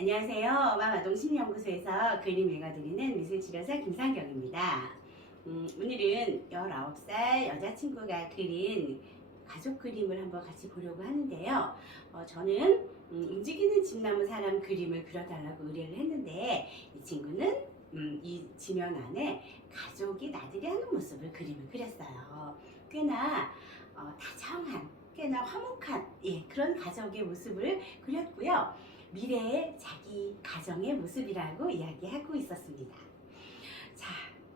안녕하세요. 마마동 심리연구소에서 그림 읽어드리는 미술치료사 김상경입니다. 음, 오늘은 19살 여자친구가 그린 가족 그림을 한번 같이 보려고 하는데요. 어, 저는 음, 움직이는 집나무 사람 그림을 그려달라고 의뢰를 했는데 이 친구는 음, 이 지면 안에 가족이 나들이 하는 모습을 그림을 그렸어요. 꽤나 어, 다정한, 꽤나 화목한 예, 그런 가족의 모습을 그렸고요. 미래의 자기 가정의 모습이라고 이야기하고 있었습니다. 자,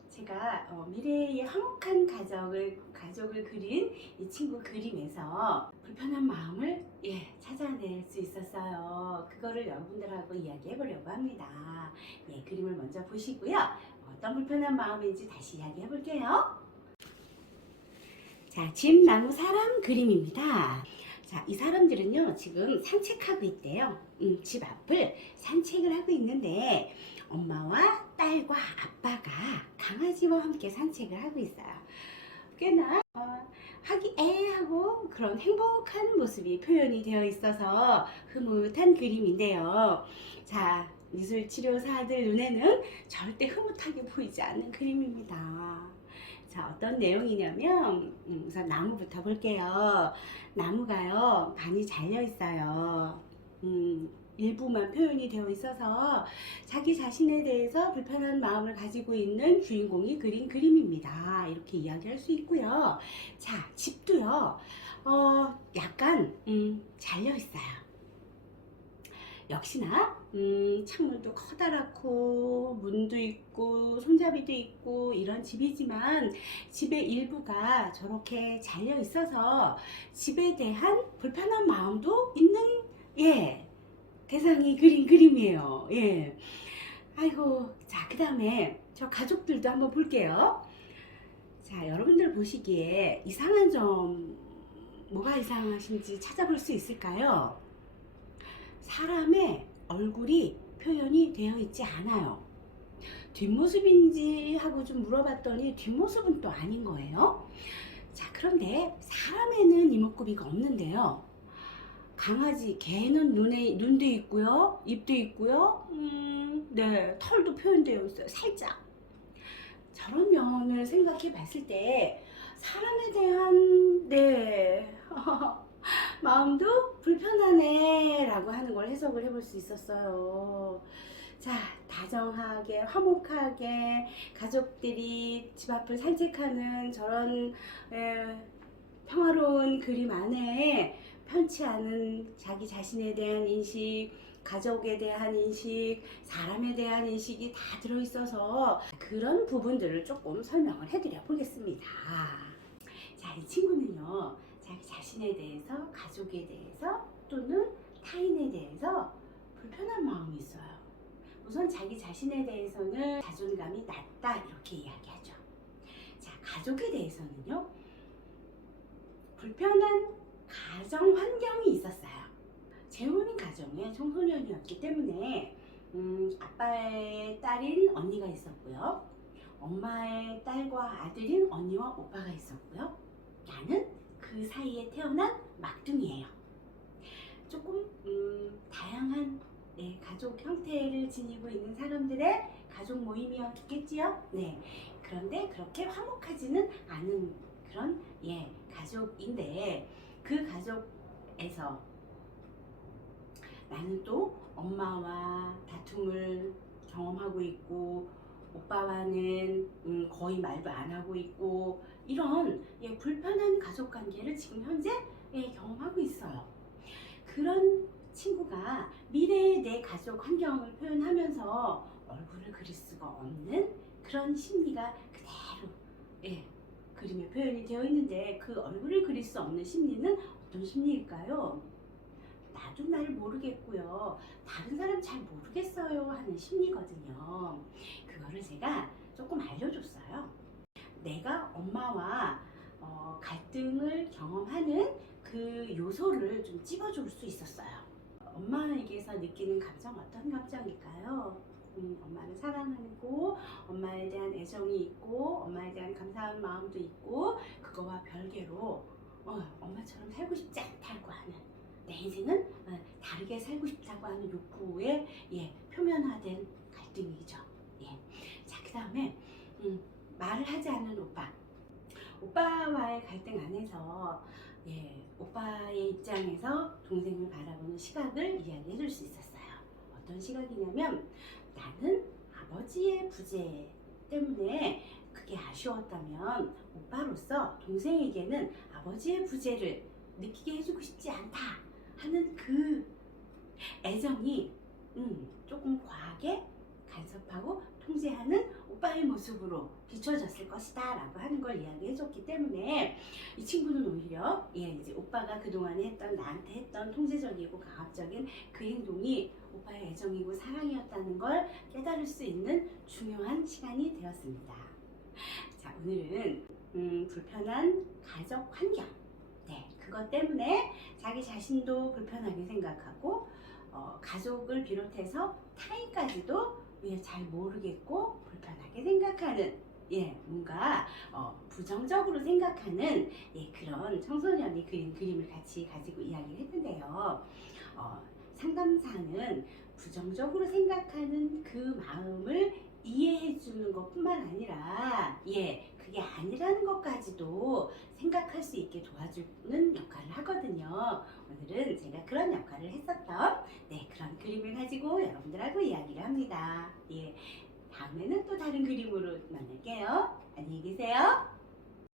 제가 어, 미래의 화목한 가족을 가족을 그린 이 친구 그림에서 불편한 마음을 예, 찾아낼 수 있었어요. 그거를 여러분들하고 이야기해 보려고 합니다. 예, 그림을 먼저 보시고요. 어떤 불편한 마음인지 다시 이야기해 볼게요. 자, 집, 나무, 사람 그림입니다. 자, 이 사람들은요, 지금 산책하고 있대요. 음, 집 앞을 산책을 하고 있는데, 엄마와 딸과 아빠가 강아지와 함께 산책을 하고 있어요. 꽤나, 어, 하기 애하고 그런 행복한 모습이 표현이 되어 있어서 흐뭇한 그림인데요. 자, 미술치료사들 눈에는 절대 흐뭇하게 보이지 않는 그림입니다. 자, 어떤 내용이냐면, 음, 우선 나무부터 볼게요. 나무가요, 많이 잘려 있어요. 음, 일부만 표현이 되어 있어서 자기 자신에 대해서 불편한 마음을 가지고 있는 주인공이 그린 그림입니다. 이렇게 이야기할 수 있고요. 자, 집도요, 어, 약간, 음, 잘려 있어요. 역시나 음, 창문도 커다랗고 문도 있고 손잡이도 있고 이런 집이지만 집의 일부가 저렇게 잘려 있어서 집에 대한 불편한 마음도 있는 예 대상이 그린 그림이에요. 예. 아이고 자 그 다음에 저 가족들도 한번 볼게요. 자 여러분들 보시기에 이상한 점 뭐가 이상하신지 찾아볼 수 있을까요? 사람의 얼굴이 표현이 되어 있지 않아요. 뒷모습인지 하고 좀 물어봤더니 뒷모습은 또 아닌 거예요. 자, 그런데 사람에는 이목구비가 없는데요. 강아지, 개는 눈에, 눈도 있고요. 입도 있고요. 음, 네, 털도 표현되어 있어요. 살짝. 저런 면을 생각해 봤을 때 사람에 대한, 네. 마음도 불편하네 라고 하는 걸 해석을 해볼 수 있었어요. 자, 다정하게, 화목하게 가족들이 집 앞을 산책하는 저런 에, 평화로운 그림 안에 편치 않은 자기 자신에 대한 인식, 가족에 대한 인식, 사람에 대한 인식이 다 들어있어서 그런 부분들을 조금 설명을 해드려 보겠습니다. 자, 이 친구는요. 자기 자신에 대해서, 가족에 대해서 또는 타인에 대해서 불편한 마음이 있어요. 우선 자기 자신에 대해서는 자존감이 낮다 이렇게 이야기하죠. 자, 가족에 대해서는요. 불편한 가정 환경이 있었어요. 재혼인 가정의 청소년이었기 때문에 음, 아빠의 딸인 언니가 있었고요. 엄마의 딸과 아들인 언니와 오빠가 있었고요. 나는 그 사이에 태어난 막둥이에요. 조금 음, 다양한 네, 가족 형태를 지니고 있는 사람들의 가족 모임이었겠지요. 네. 그런데 그렇게 화목하지는 않은 그런 예 가족인데 그 가족에서 나는 또 엄마와 다툼을 경험하고 있고 오빠와는 음, 거의 말도 안 하고 있고 이런 예, 불편한 가족 관계를 지금 현재 예, 경험하고 있어요. 그런 친구가 미래의 내 가족 환경을 표현하면서 얼굴을 그릴 수가 없는 그런 심리가 그대로 예, 그림에 표현이 되어 있는데 그 얼굴을 그릴 수 없는 심리는 어떤 심리일까요? 나도 날 모르겠고요. 다른 사람 잘 모르겠어요 하는 심리거든요. 제가 조금 알려줬어요. 내가 엄마와 어, 갈등을 경험하는 그 요소를 좀 찝어줄 수 있었어요. 엄마에게서 느끼는 감정 어떤 감정일까요? 음, 엄마를 사랑하고 엄마에 대한 애정이 있고 엄마에 대한 감사한 마음도 있고 그거와 별개로 어, 엄마처럼 살고 싶지 않다고 하는 네, 내 인생은 어, 다르게 살고 싶다고 하는 욕구의 예, 표면화된 갈등이죠. 그 다음에 음, 말을 하지 않는 오빠. 오빠와의 갈등 안에서 예, 오빠의 입장에서 동생을 바라보는 시각을 이야기해 줄 수 있었어요. 어떤 시각이냐면 나는 아버지의 부재 때문에 그게 아쉬웠다면 오빠로서 동생에게는 아버지의 부재를 느끼게 해주고 싶지 않다 하는 그 애정이 음, 조금 과하게 간섭하고 통제하는 오빠의 모습으로 비춰졌을 것이다 라고 하는 걸 이야기해 줬기 때문에 이 친구는 오히려 예, 이제 오빠가 그동안에 했던 나한테 했던 통제적이고 강압적인 그 행동이 오빠의 애정이고 사랑이었다는 걸 깨달을 수 있는 중요한 시간이 되었습니다. 자, 오늘은 음, 불편한 가족 환경. 네, 그것 때문에 자기 자신도 불편하게 생각하고 어, 가족을 비롯해서 타인까지도 예, 잘 모르겠고 불편하게 생각하는 예, 뭔가 어, 부정적으로 생각하는 예, 그런 청소년이 그린 그림을 같이 가지고 이야기를 했는데요. 어, 상담사는 부정적으로 생각하는 그 마음을 이해해 주는 것뿐만 아니라 예, 그게 아니라는 것까지도 생각할 수 있게 도와주는 역할을 하거든요. 오늘은 제가 그런 역할을 했었던 네, 그런 그림을 가지고 여러분들하고 이야기를 합니다. 예. 다음에는 또 다른 그림으로 만날게요. 안녕히 계세요.